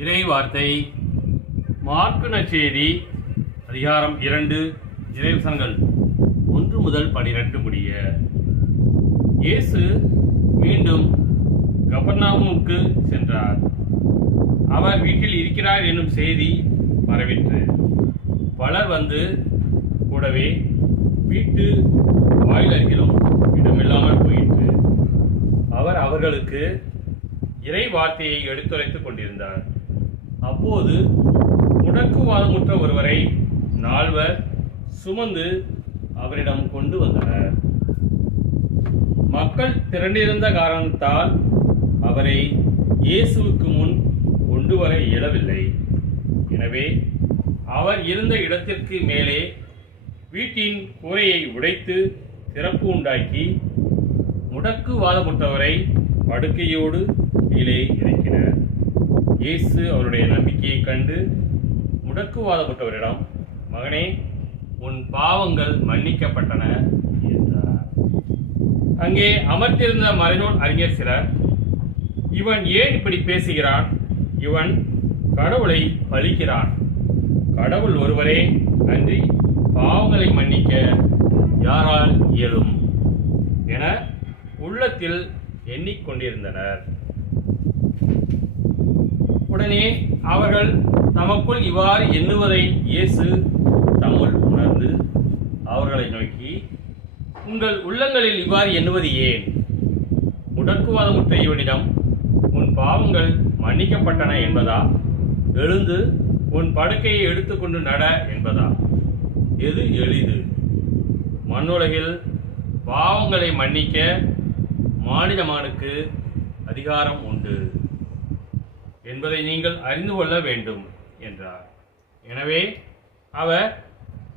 இறை வார்த்தை மார்க்கு நற்செய்தி அதிகாரம் 2 இறைவசனங்கள் 1 முதல் 12 முடிய. இயேசு மீண்டும் கபர்நாவுமுக்கு சென்றார். அவர் வீட்டில் இருக்கிறார் என்னும் செய்தி பரவிற்று. பலர் வந்து கூடவே வீட்டு வாயிலருகிலும் இடமில்லாமல் போயிற்று. அவர் அவர்களுக்கு இறை வார்த்தையை எடுத்துரைத்துக் கொண்டிருந்தார். அப்போது முடக்குவாதமுற்ற ஒருவரை 4 சுமந்து அவரிடம் கொண்டு வந்தனர். மக்கள் திரண்டிருந்த காரணத்தால் அவரை இயேசுவுக்கு முன் கொண்டு வர இயலவில்லை. எனவே அவர் இருந்த இடத்திற்கு மேலே வீட்டின் கூரையை உடைத்து திறப்பு உண்டாக்கி முடக்குவாதமுற்றவரை படுக்கையோடு கீழே இறக்கினர். இயேசு அவருடைய நம்பிக்கையை கண்டு முடக்குவாதப்பட்டவரிடம், மகனே, உன் பாவங்கள் மன்னிக்கப்பட்டன என்றார். அங்கே அமர்ந்திருந்த மறைநூல் அறிஞர் சிலர், இவன் ஏன் இப்படி பேசுகிறான்? இவன் கடவுளை பழிக்கிறான். கடவுள் ஒருவரே அன்றி பாவங்களை மன்னிக்க யாரால் இயலும் என உள்ளத்தில் எண்ணிக்கொண்டிருந்தனர். உடனே அவர்கள் தமக்குள் இவ்வாறு எண்ணுவதை இயேசு தம்முள் உணர்ந்து அவர்களை நோக்கி, உங்கள் உள்ளங்களில் இவ்வாறு எண்ணுவது ஏன்? முடக்குவாதமுற்ற இவனிடம் உன் பாவங்கள் மன்னிக்கப்பட்டன என்பதா, எழுந்து உன் படுக்கையை எடுத்துக்கொண்டு நட என்பதா? எது எளிது? மண்ணுலகில் பாவங்களை மன்னிக்க மானிடமானுக்கு அதிகாரம் உண்டு என்பதை நீங்கள் அறிந்து கொள்ள வேண்டும் என்றார். எனவே அவர்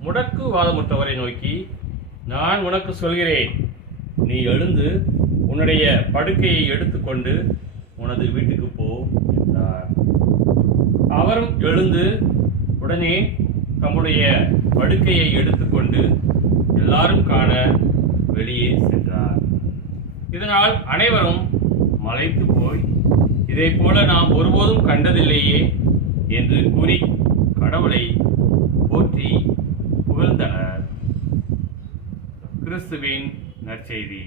முடக்குவாதமுற்றவரை நோக்கி, நான் உனக்கு சொல்கிறேன், நீ எழுந்து உன்னுடைய படுக்கையை எடுத்துக்கொண்டு உனது வீட்டுக்கு போ என்றார். அவரும் எழுந்து உடனே தம்முடைய படுக்கையை எடுத்துக்கொண்டு எல்லாரும் காண வெளியே சென்றார். இதனால் அனைவரும் மலைத்து போய், இதை போல நாம் ஒருபோதும் கண்டதில்லையே என்று கூறி கடவுளை போற்றி புகழ்ந்தனர். கிறிஸ்துவின் நற்செய்தி.